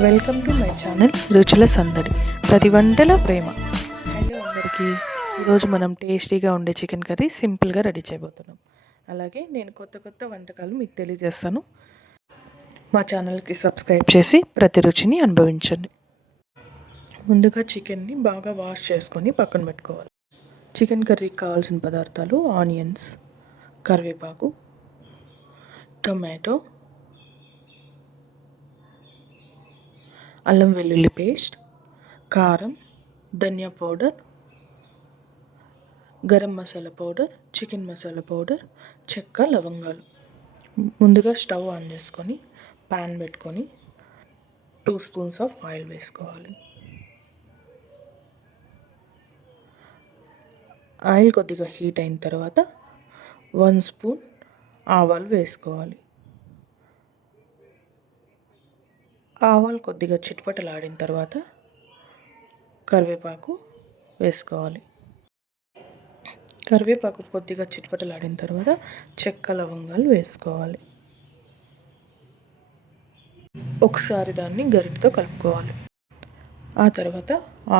Welcome to my channel రుచుల సందడి, ప్రతి వంటలో ప్రేమ. హలో అందరికీ. ఈరోజు మనం టేస్టీగా ఉండే చికెన్ కర్రీ సింపుల్గా రెడీ చేయబోతున్నాం. అలాగే నేను కొత్త కొత్త వంటకాలు మీకు తెలియజేస్తాను. మా ఛానల్కి సబ్స్క్రైబ్ చేసి ప్రతి రుచిని అనుభవించండి. ముందుగా చికెన్ని బాగా వాష్ చేసుకొని పక్కన పెట్టుకోవాలి. చికెన్ కర్రీకి కావాల్సిన పదార్థాలు: ఆనియన్స్, కరివేపాకు, టొమాటో, అల్లం వెల్లుల్లి పేస్ట్, కారం, ధనియా powder, garam masala powder, chicken masala powder, చెక్క, లవంగాలు. ముందుగా స్టవ్ ఆన్ చేసుకొని ప్యాన్ పెట్టుకొని 2 స్పూన్స్ ఆఫ్ ఆయిల్ వేసుకోవాలి. ఆయిల్ కొద్దిగా హీట్ అయిన తర్వాత 1 స్పూన్ ఆవాలు వేసుకోవాలి. ఆవాలు కొద్దిగా చిటపటలాడిన తర్వాత కరివేపాకు వేసుకోవాలి. కరివేపాకు కొద్దిగా చిటపటలాడిన తర్వాత చెక్క, లవంగాలు వేసుకోవాలి. ఒకసారి దాన్ని గరిటెతో కలుపుకోవాలి. ఆ తర్వాత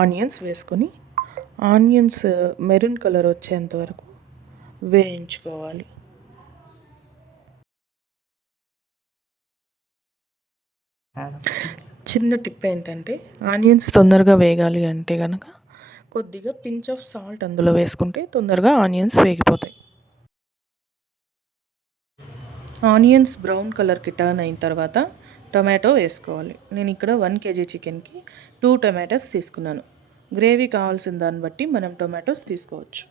ఆనియన్స్ వేసుకొని ఆనియన్స్ మెరూన్ కలర్ వచ్చేంత వరకు వేయించుకోవాలి. చిన్న టిప్ ఏంటంటే, ఆనియన్స్ తొందరగా వేగాలి అంటే కనుక కొద్దిగా పించ్ ఆఫ్ సాల్ట్ అందులో వేసుకుంటే తొందరగా ఆనియన్స్ వేగిపోతాయి. ఆనియన్స్ బ్రౌన్ కలర్కి టర్న్ అయిన తర్వాత టొమాటో వేసుకోవాలి. నేను ఇక్కడ 1 kg చికెన్కి 2 టొమాటోస్ తీసుకున్నాను. గ్రేవీ కావాల్సిన దాన్ని బట్టి మనం టొమాటోస్ తీసుకోవచ్చు.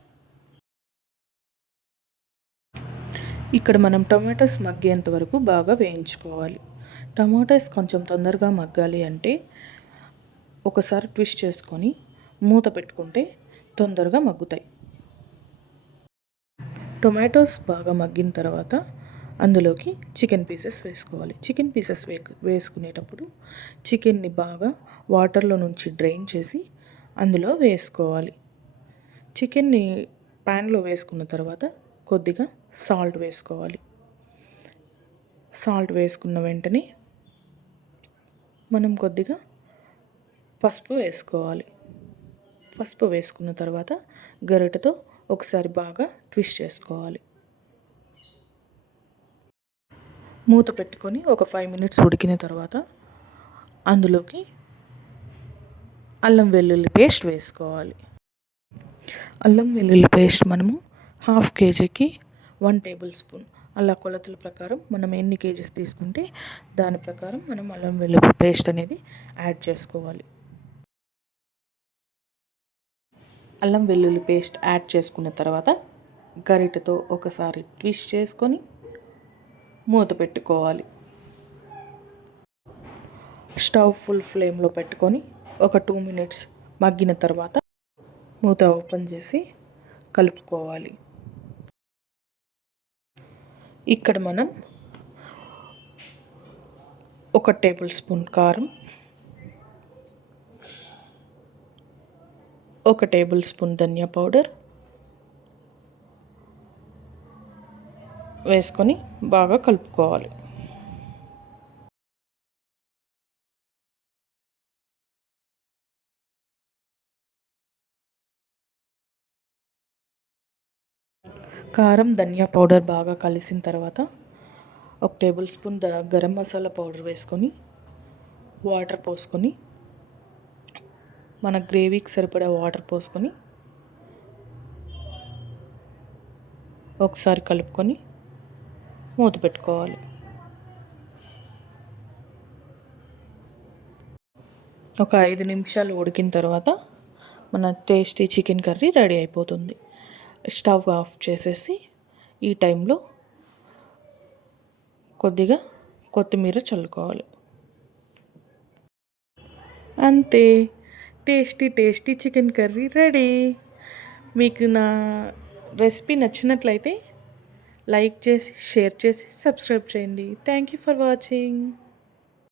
ఇక్కడ మనం టొమాటోస్ మగ్గేంత వరకు బాగా వేయించుకోవాలి. టమాటోస్ కొంచెం తొందరగా మగ్గాలి అంటే ఒకసారి ట్విస్ట్ చేసుకొని మూత పెట్టుకుంటే తొందరగా మగ్గుతాయి. టొమాటోస్ బాగా మగ్గిన తర్వాత అందులోకి చికెన్ పీసెస్ వేసుకోవాలి. చికెన్ పీసెస్ వేసుకునేటప్పుడు చికెన్ని బాగా వాటర్లో నుంచి డ్రైన్ చేసి అందులో వేసుకోవాలి. చికెన్ని ప్యాన్లో వేసుకున్న తర్వాత కొద్దిగా సాల్ట్ వేసుకోవాలి. సాల్ట్ వేసుకున్న వెంటనే మనం కొద్దిగా పసుపు వేసుకోవాలి. పసుపు వేసుకున్న తర్వాత గరిటెతో ఒకసారి బాగా ట్విస్ట్ చేసుకోవాలి. మూత పెట్టుకొని ఒక 5 minutes ఉడికిన తర్వాత అందులోకి అల్లం వెల్లుల్లి పేస్ట్ వేసుకోవాలి. అల్లం వెల్లుల్లి పేస్ట్ మనము 1/2 kgకి 1 tablespoon, అలా కొలతల ప్రకారం మనం ఎన్ని కేజీస్ తీసుకుంటే దాని ప్రకారం మనం అల్లం వెల్లుల్లి పేస్ట్ అనేది యాడ్ చేసుకోవాలి. అల్లం వెల్లుల్లి పేస్ట్ యాడ్ చేసుకున్న తర్వాత గరిటెతో ఒకసారి ట్విస్ట్ చేసుకొని మూత పెట్టుకోవాలి. స్టవ్ ఫుల్ ఫ్లేమ్లో పెట్టుకొని ఒక 2 minutes మగ్గిన తర్వాత మూత ఓపెన్ చేసి కలుపుకోవాలి. ఇక్కడ మనం 1 tablespoon కారం, 1 tablespoon ధనియా పౌడర్ వేసుకొని బాగా కలుపుకోవాలి. కారం, ధనియా పౌడర్ బాగా కలిసిన తర్వాత 1 tablespoon గరం మసాలా పౌడర్ వేసుకొని వాటర్ పోసుకొని మన గ్రేవీకి సరిపడా వాటర్ పోసుకొని ఒకసారి కలుపుకొని మూత పెట్టుకోవాలి. ఒక 5 నిమిషాలు ఉడికిన తర్వాత మన టేస్టీ చికెన్ కర్రీ రెడీ అయిపోతుంది. స్టవ్ ఆఫ్ చేసేసి ఈ టైంలో కొద్దిగా కొత్తిమీర చల్లుకోవాలి. అంతే, టేస్టీ చికెన్ కర్రీ రెడీ. మీకు నా రెసిపీ నచ్చినట్లయితే లైక్ చేసి, షేర్ చేసి, సబ్స్క్రైబ్ చేయండి. Thank you for watching.